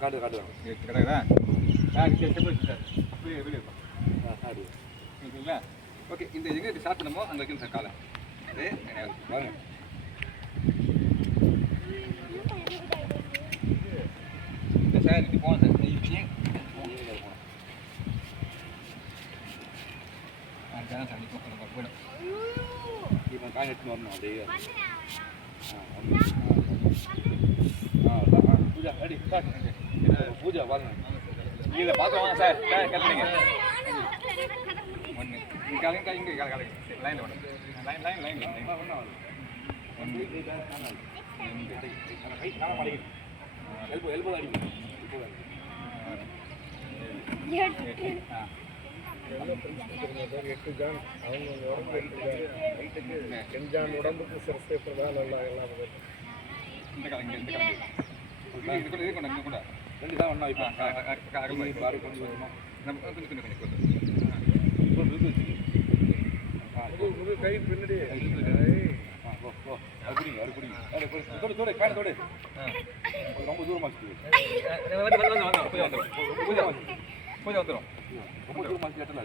காட்டு காட்டு கிடையாதா வீடியோ ஓகேங்களா? ஓகே, இந்த எங்கே ஸ்டார்ட் பண்ணுமோ அங்கே வைக்கணும் சார் காலை. அது பாருங்க. சார் இப்படி போகணும் சார். அதுதான் சார் இப்போ போயிடும். இப்போ காய் எடுத்துன்னு வரணும் அப்படியே. Pooja ready start. பூஜா பாருங்க. இதை பார்த்து வாங்க சார். கிளம்புங்க. ஒன்று கிளம்பி இங்கே கிளம்பி லைனில் ஒன்று லைன் லைன் லைன் லைன் ஒன்று கை காலம் அடிக்கணும். எல்போ அடிக்கணும். உடம்புக்கு சிறப்பு இந்த கலங்க இந்த கலங்க இது கூட இது கொண்டு கூட ரெண்டு தான் ஒன்றா வைப்பாங்க. கொஞ்சம் கொஞ்சமாக நம்ம கொஞ்சம் கொஞ்சம் கொஞ்சம் கை பின்னாடி ரொம்ப தூரமாச்சு. பூஜை வந்துடும். ரொம்ப தூரமாச்சு கேட்டல.